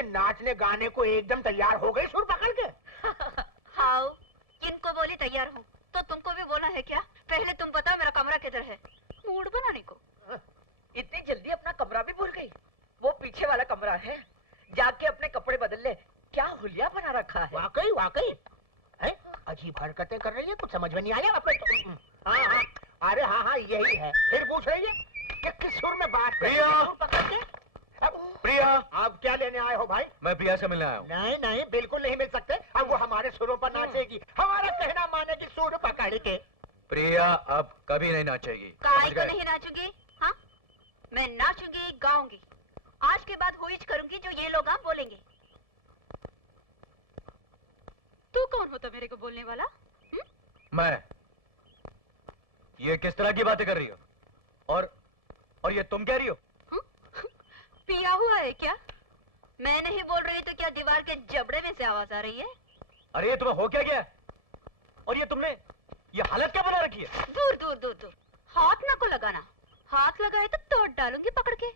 ये नाचने गाने को एकदम तैयार हो गई सुर पकड़ के। हाउ किनको बोली तैयार हूँ तो तुमको भी बोला है क्या? पहले तुम बताओ मेरा कमरा किधर है, मूड बनाने को। इतनी जल्दी अपना कमरा भी भूल गई? वो पीछे वाला कमरा है, जाके अपने कपड़े बदल ले। क्या हुलिया बना रखा है। वाकई वाकई है, अजीब हरकतें कर रही है, कुछ समझ में नहीं आया आपको तो। हाँ हाँ, अरे हाँ हाँ यही है। फिर पूछ रही है कि किस सुर में बात कर रही है, सुर पकड़ के। प्रिया, आप क्या लेने आए हो भाई? मैं प्रिया से मिलने आया हूँ। नहीं नहीं, बिल्कुल नहीं मिल सकते। अब वो हमारे सुरों पर नाचेगी, हमारा कहना मानेगी सुर पकड़ के। प्रिया अब कभी नहीं नाचेगी। काय को नहीं नाचूंगी? हाँ, मैं नाचूंगी गाऊंगी। आज के बाद हुईच करूंगी जो ये लोग आप बोलेंगे। तू कौन होता मेरे को बोलने वाला? मैं। ये किस तरह की बातें कर रही हो? और ये तुम कह रही हो? पिया हुआ है क्या? मैं नहीं बोल रही तो क्या दीवार के जबड़े में से आवाज आ रही है? अरे ये तुम्हें हो क्या गया? और ये तुमने ये हालत क्या बना रखी है? दूर दूर दूर दूर, हाथ ना को लगाना। हाथ लगाए तो तोड़ डालूंगी पकड़ के।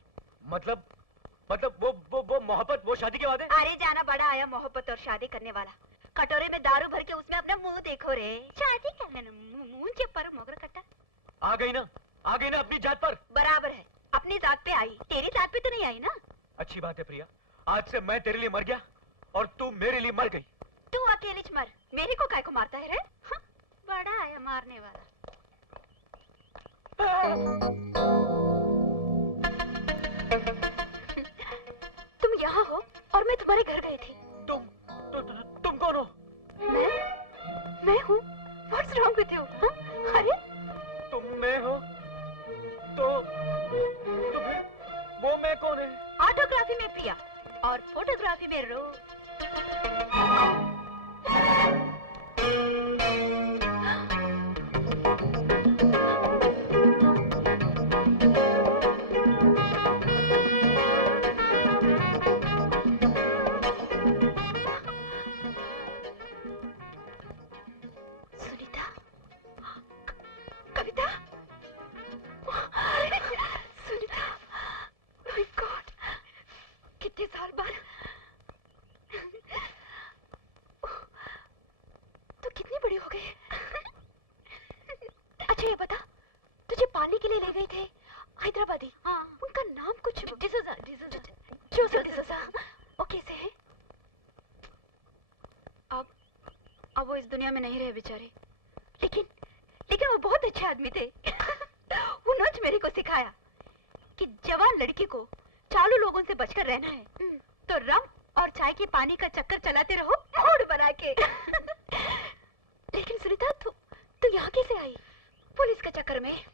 मतलब वो मोहब्बत, वो शादी के वादे? अरे जाना बड़ा आया मोहब्बत और शादी करने वाला। कटोरे में दारू भर के उसमें अपना मुंह देखो रे। शादी करने मुंह चेप पर मोगर कट्टा। आ गई ना अपनी जात पर। बराबर है, अपनी जात पे आई, तेरी जात पे तो नहीं आई ना। अच्छी बात है प्रिया, आज से मैं तेरे लिए मर गया और तू मेरे लिए मर गई। तू अकेले मर, मेरे को काय को मारता है रे? हाँ, बड़ा आया मारने वाला। तुम यहाँ हो और मैं तुम्हारे घर गई थी। तुम कौन हो? मैं हूँ। What's wrong with you? हाँ? अरे तुम मैं हो तो फिर वो मैं कौन है? ऑटोग्राफी में प्रिया और फोटोग्राफी में रो। कितने साल बाद। तो कितनी बड़ी हो गई? अच्छा ये बता, तुझे पालने के लिए ले गए थे हैदराबादी। हाँ। उनका नाम कुछ डिसोजा। जोसेफ डिसोजा। वो कैसे है? अब वो इस दुनिया में नहीं रहे बेचारे। लेकिन वो बहुत अच्छे आदमी थे। उन्होंने मेरे को सिखाया कि जवान लड़की को चालू लोगों से बचकर रहना है तो रम और चाय के पानी का चक्कर चलाते रहो मूड बना के। लेकिन सुनीता, तू यहाँ कैसे आई? पुलिस के चक्कर में।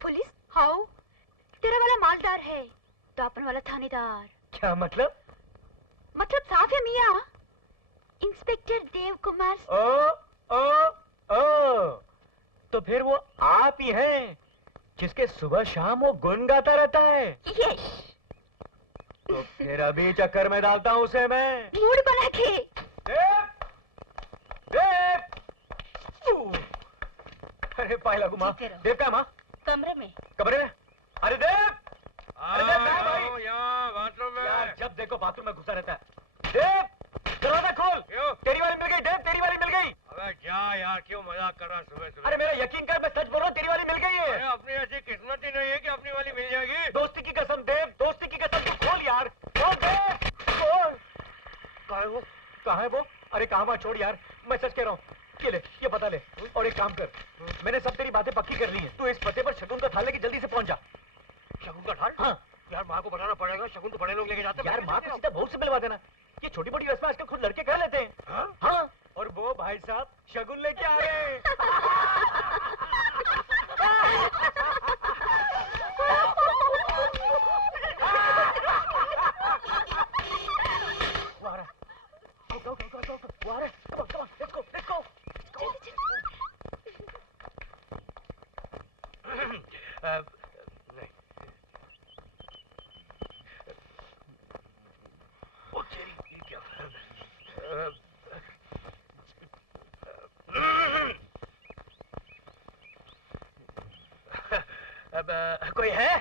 पुलिस? हाउ? तेरा वाला मालदार है तो अपन वाला थानेदार। क्या मतलब? मतलब साफ है मियाँ, इंस्पेक्टर देव कुमार। ओ तो फिर वो आप ही हैं जिसके सुबह शाम वो गुन गाता रहता है? यस। तो फिर अभी चक्कर में डालता हूँ उसे मैं। मूड बना के। देव! अरे पायला घुमा। देव का माँ? कमरे में। कमरे में? अरे देव! अरे देव कहाँ है भाई? यहाँ बाथरूम में। यार जब देखो बाथरूम में घुसा रहता है। देव! दरवाजा खोल। तेरी वाली मिल गई देव, तेरी वाली मिल गई। अबे जा यार, क्यों मजाक कर रहा सुबह सुबह? अरे मेरा यकीन कर, मैं सच बोल रहा हूँ, तेरी वाली मिल गई है। अरे अपनी ऐसी किस्मत ही नहीं है कि अपनी वाली मिल जाएगी। दोस्ती की कसम देव, दोस्ती की कसम, तू खोल यार। खोल देव, खोल। कहाँ है वो? कहाँ है वो? अरे कहाँ वहाँ छोड़ यार, मैं सच कह रहा हूँ। ये ले, ये पता ले और एक काम कर, मैंने सब तेरी बातें पक्की कर ली हैं। तू इस पते पर शगुन का थाल लेके जल्दी से पहुंच जा। शगुन का थाल? हाँ यार माँ को बताना पड़ेगा, शगुन तो बड़े लोग लेके जाते हैं। यार माँ को सीधा बहू से मिलवा देना। ये छोटी मोटी रस्में आजकल खुद लड़के कर लेते हैं। हाँ और वो भाई साहब शगुन लेके आ रहे हैं। वो आ रहा है। Go, वो आ रहा है। Come on, let's go. नहीं। ओ तेरी, ये क्या? अब कोई है?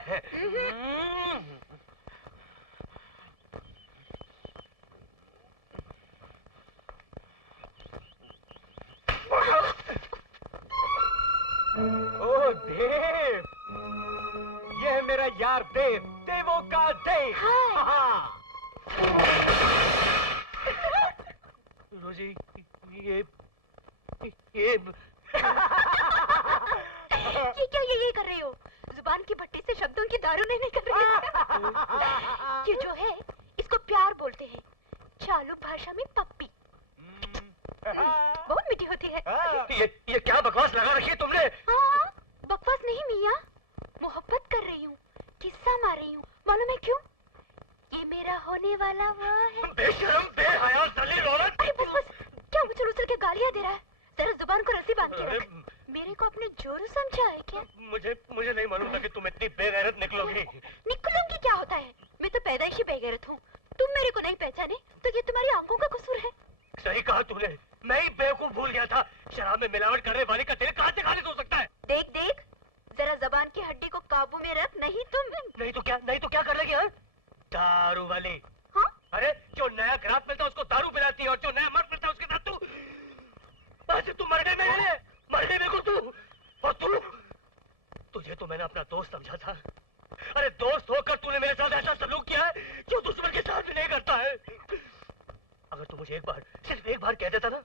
मेरा यार देव, देवों का देव। हाँ। रोजी, ये ये क्या ये कर रहे हो? जुबान की भट्टी से शब्दों की दारू नहीं निकल रही है। ये जो है इसको प्यार बोलते हैं, चालू भाषा में पप्पी। बहुत मीठी होती है। ये क्या बकवास लगा रखी है तुमने? हाँ, बकवास नहीं मियाँ, मोहब्बत कर रही हूँ, किस्सा मार रही हूँ। मालूम है क्यों? ये मेरा होने वाला वो है। बेशरम, बेहया, जलील औरत। अरे बस बस, क्या उछल उछल के गालियाँ दे रहा है? जरा जुबान को रस्सी बांध के रख। मेरे को अपने जोरू समझा है क्या? मुझे नहीं मालूम था कि तुम इतनी बेगैरत निकलोगी। निकलूंगी क्या होता है? मैं तो पैदाइशी बेगैरत हूँ। तुम मेरे को नहीं पहचाने तो ये तुम्हारी आंखों का कसूर है। सही कहा तूने, मैं ही बेवकूफ भूल गया था। शराब में मिलावट करने वाली का दिल कहाँ से खारिज हो सकता है? देख देख, जरा जबान की हड्डी को काबू में रख, नहीं तो क्या कर लेगी? हाँ, दारू वाली। हाँ? अरे जो नया ग्राहक मिलता है उसको दारू पिलाती है, और जो नया मर्द मिलता है उसके साथ तू। आज तू मरने में को तू। और तुझे तो मैंने अपना दोस्त समझा था। अरे दोस्त होकर तूने मेरे साथ ऐसा सलूक किया है जो दुश्मन के साथ भी नहीं करता है। अगर तू मुझे सिर्फ एक बार कह देता ना,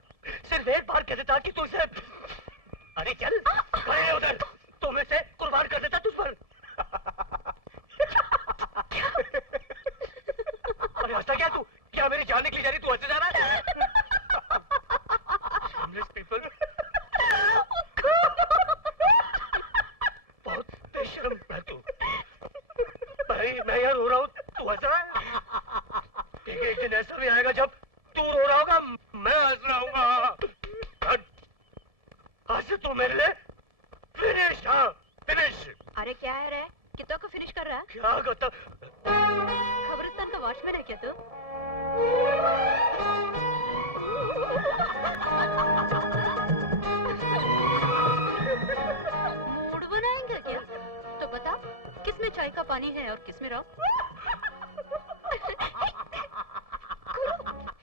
सिर्फ एक बार कह देता कि तू इसे, अरे चल खड़े रह उधर, तो मैं इसे कुर्बान कर देता तुझ पर। अरे हंसता क्या तू? क्या मेरी जान निकली जा रही, तू हंसे जा रहा है? Shameless people. बहुत बेशर्म है तू। भाई मैं यहाँ रो रहा हूँ, तू हंस रहा है? ठीक है, एक दिन ऐसा भी आएगा जब तू रो रहा होगा, मैं हंस रहा हूँ। आज से तू मेरे लिए फिनिश। हाँ, फिनिश। अरे क्या है रे, कितों को फिनिश कर रहा है? क्या करता? खबरिस्तान का वॉचमैन है क्या तू? मूड बनाएंगे क्या? तो बता, किसमें चाय का पानी है और किसमें रॉ?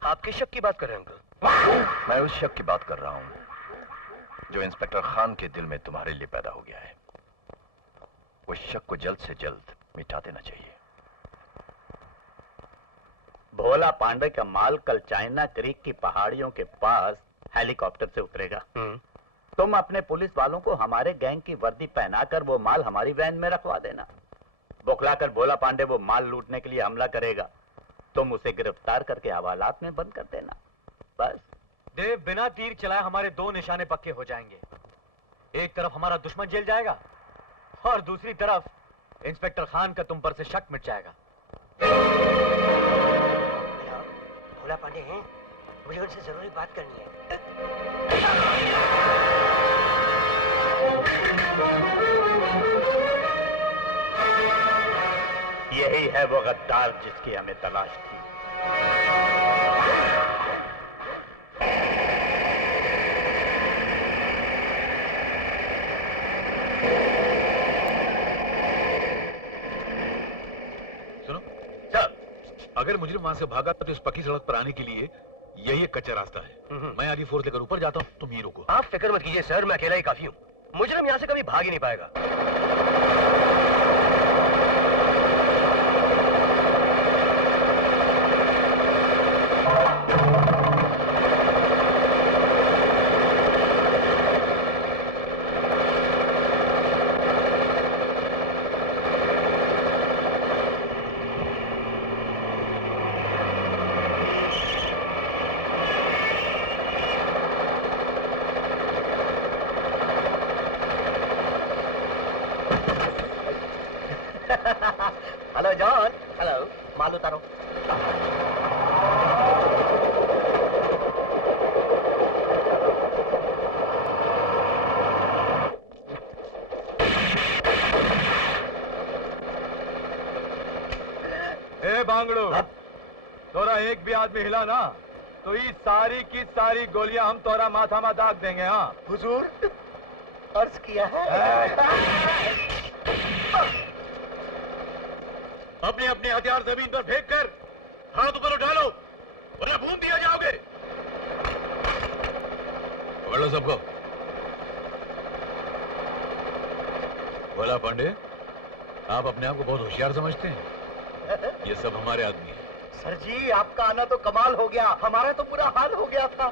आप किस शक की बात कर रहे हैं अंकल? मैं उस शक की बात कर रहा हूँ जो इंस्पेक्टर खान के दिल में तुम्हारे लिए पैदा हो गया है। उस शक को जल्द से जल्द मिटा देना चाहिए। भोला पांडे का माल कल चाइना क्रीक की पहाड़ियों के पास हेलीकॉप्टर से उतरेगा। तुम अपने पुलिस वालों को हमारे गैंग की वर्दी पहनाकर वो माल हमारी वैन में रखवा देना। बुखलाकर भोला पांडे वो माल लूटने के लिए हमला करेगा, तुम उसे गिरफ्तार करके हवालात में बंद कर देना। बस। देव, बिना तीर चलाए हमारे दो निशाने पक्के हो जाएंगे। एक तरफ हमारा दुश्मन जेल जाएगा और दूसरी तरफ इंस्पेक्टर खान का तुम पर से शक मिट जाएगा। भोला पांडे हैं, मुझे उनसे जरूरी बात करनी है। यही है वो गद्दार जिसकी हमें तलाश थी। सुनो सर, अगर मुजरिम वहां से भागा तो इस पक्की सड़क पर आने के लिए यही एक कच्चा रास्ता है। मैं आगे फोर्स लेकर ऊपर जाता हूँ, तुम यहीं रुको। आप फिक्र मत कीजिए सर, मैं अकेला ही काफी हूँ। मुजरिम यहाँ से कभी भाग ही नहीं पाएगा। Hello John. हेलो, माल उतारो। ए बांगड़ू, तोरा एक भी आदमी हिला ना तो ये सारी की सारी गोलियां हम तोरा माथा में दाग देंगे। हाँ हुजूर, अर्ज किया है। अपने अपने हथियार जमीन पर फेंक कर हाथ ऊपर उठा लो वरना भून दिया जाओगे। पकड़ लो सबको। भोला पांडे, आप अपने आप को बहुत होशियार समझते हैं? ये सब हमारे आदमी हैं। सर जी, आपका आना तो कमाल हो गया, हमारा तो बुरा हाल हो गया था।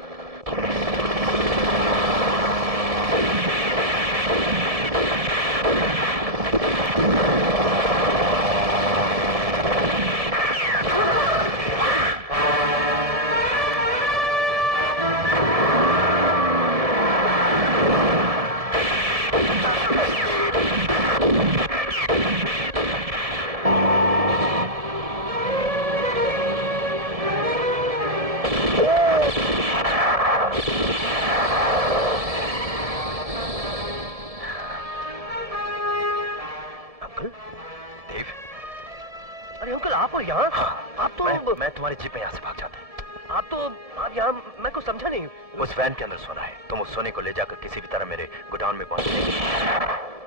अरे अंकल, आप और यहाँ? आप तो मैं तुम्हारी जीप में यहाँ से भाग जाता। आप यहाँ, मैं को समझा नहीं। उस वैन के अंदर सोना है, तुम उस सोने को ले जाकर किसी भी तरह मेरे गोडाउन में पहुंच जाओ।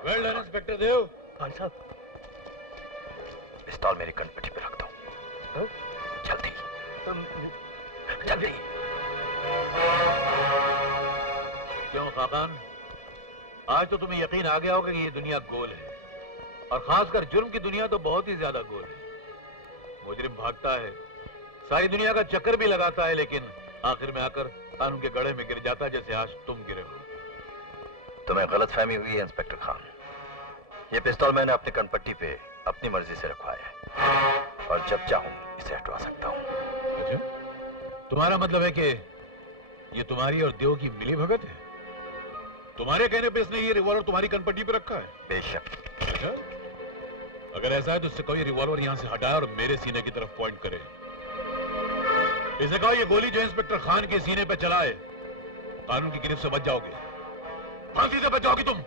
वेल डन इंस्पेक्टर देव। खान साहब, पिस्तौल मेरी कनपट्टी पे रख दो। जल्दी जल्दी। क्यों खाकान, आज तो तुम्हें यकीन आ गया होगा कि ये दुनिया गोल है, और खासकर जुर्म की दुनिया तो बहुत ही ज्यादा गोल है। मुजरिम भागता है, सारी दुनिया का चक्कर भी लगाता है, लेकिन आखिर में आकर कानून के गड़े में गिर जाता है, जैसे आज तुम गिरे हो। तुम्हें गलतफहमी हुई है इंस्पेक्टर खान। ये पिस्तौल मैंने अपनी कनपट्टी पे अपनी मर्जी से रखवाया है, और जब चाहूं इसे हटवा सकता हूं। अच्छा, तुम्हारा मतलब है कि ये तुम्हारी और देव की मिली भगत है? तुम्हारे कहने पे इसने ये रिवॉल्वर तुम्हारी कनपट्टी पे रखा है? बेशक। अच्छा, अगर ऐसा है तो इससे कोई रिवॉल्वर यहां से हटाए और मेरे सीने की तरफ पॉइंट करे। इसे कहो ये गोली जो इंस्पेक्टर खान के सीने पे चलाए, कानून की गिरफ्त से बच जाओगे, फांसी से बच जाओगी तुम।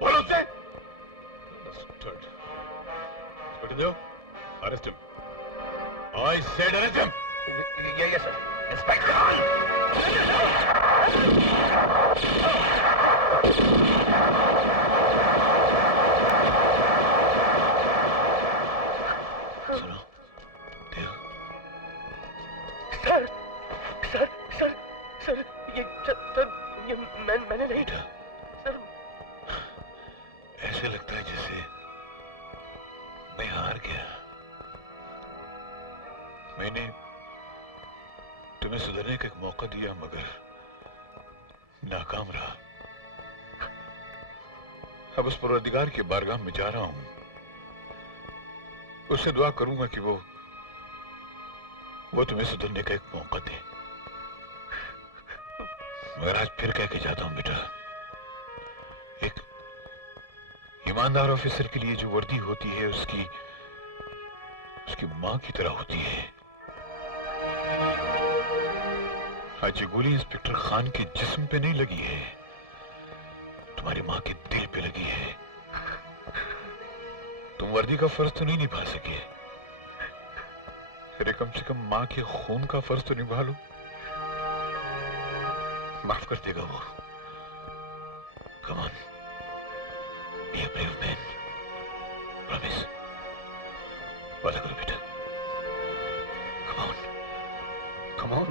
बोलो उससे। Inspector Dev, arrest him. I said arrest him. ये सर। इंस्पेक्टर खान। सुनो Dev. Sir sir sir sir ये मैंने नहीं। सर, ऐसे लगता है जैसे मैं हार गया। मैंने तुम्हें सुधरने का एक मौका दिया, मगर नाकाम रहा। अब उस परवरदिगार की बारगाह में जा रहा हूं, उससे दुआ करूंगा कि वो तुम्हें सुधरने का एक मौका दे। मगर आज फिर कह के जाता हूं बेटा, एक ईमानदार ऑफिसर के लिए जो वर्दी होती है उसकी मां की तरह होती है। आज ये गोली इंस्पेक्टर खान के जिस्म पे नहीं लगी है, तुम्हारी मां के दिल पे लगी है। तुम वर्दी का फर्ज तो नहीं निभा सके, अरे कम से कम मां के खून का फर्ज तो निभा लो। माफ कर देगा वो। Come on, be a brave man. Promise. वादा करो बेटा। Come on, come on.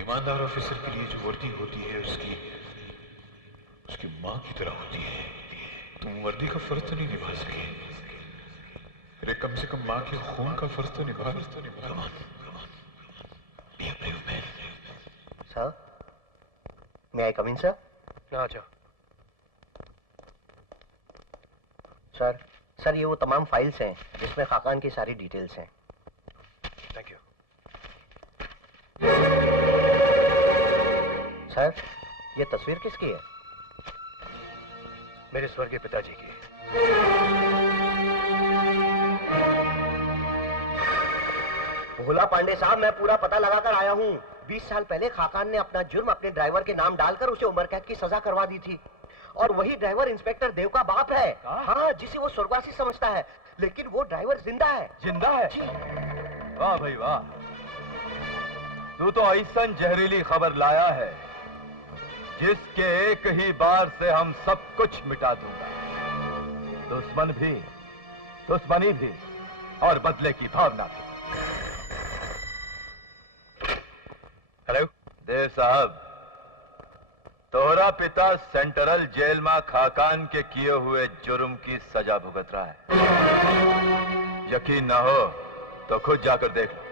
ईमानदार ऑफिसर के लिए जो वर्दी होती है उसकी मां की तरह होती है। तुम वर्दी का फर्ज तो नहीं निभा सके, अरे कम से कम मां के खून का फर्ज तो निभा। Come on, be a brave man. Sir, may I come in, sir? ना जाओ। सर, सर ये वो तमाम फाइल्स हैं जिसमें खाकान की सारी डिटेल्स हैं। Thank you. सर ये तस्वीर किसकी है? मेरे स्वर्गीय पिताजी की। भोला पांडे साहब, मैं पूरा पता लगाकर आया हूँ। 20 साल पहले खाकान ने अपना जुर्म अपने ड्राइवर के नाम डालकर उसे उम्र कैद की सजा करवा दी थी। और वही ड्राइवर इंस्पेक्टर देव का बाप है। हाँ, जिसे वो स्वर्गवासी समझता है, लेकिन वो ड्राइवर जिंदा है। जिंदा है? जी। वाह भाई वाह, तू तो ऐसा जहरीली खबर लाया है जिसके एक ही बार से हम सब कुछ मिटा दूंगा। दुश्मनी भी और बदले की भावना भी। हेलो देव साहब, तोहरा पिता सेंट्रल जेल में खाकान के किए हुए जुर्म की सजा भुगत रहा है। यकीन ना हो तो खुद जाकर देख लो।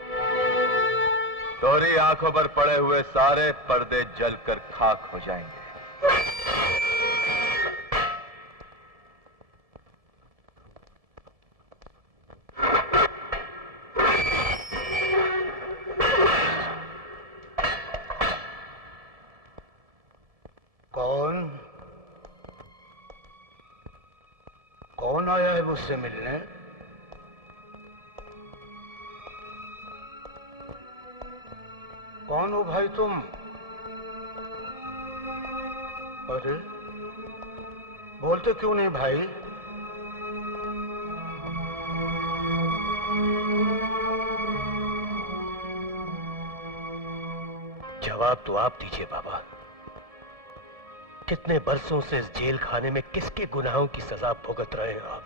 तोहरी आंखों पर पड़े हुए सारे पर्दे जलकर खाक हो जाएंगे। कौन आया है मुझसे मिलने? कौन हो भाई तुम? अरे बोलते क्यों नहीं भाई? जवाब तो आप दीजिए बाबा। कितने बरसों से इस जेल खाने में किसके गुनाहों की सजा भुगत रहे हैं आप?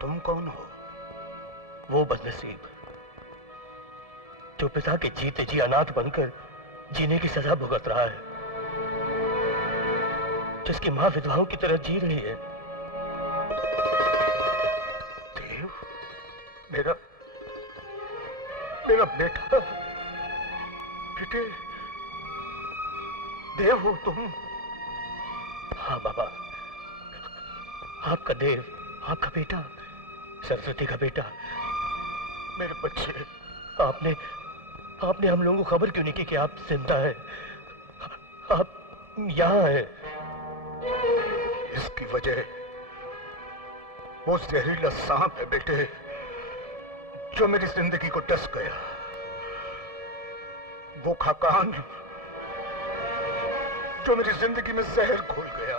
तुम कौन हो? वो बदनसीब जो पिता के जीते जी अनाथ बनकर जीने की सजा भुगत रहा है, जिसकी मां विधवाओं की तरह जी रही है। देव, मेरा बेटा, बेटे, देव हो तुम? हाँ बाबा, आपका देव, आपका बेटा, सरस्वती का बेटा। मेरे बच्चे, आपने हम लोगों को खबर क्यों नहीं की कि आप जिंदा हैं? आप यहाँ हैं। इसकी वजह वो जहरीला सांप है बेटे, जो मेरी जिंदगी को डस गया। वो खाकान जो मेरी जिंदगी में जहर घोल गया।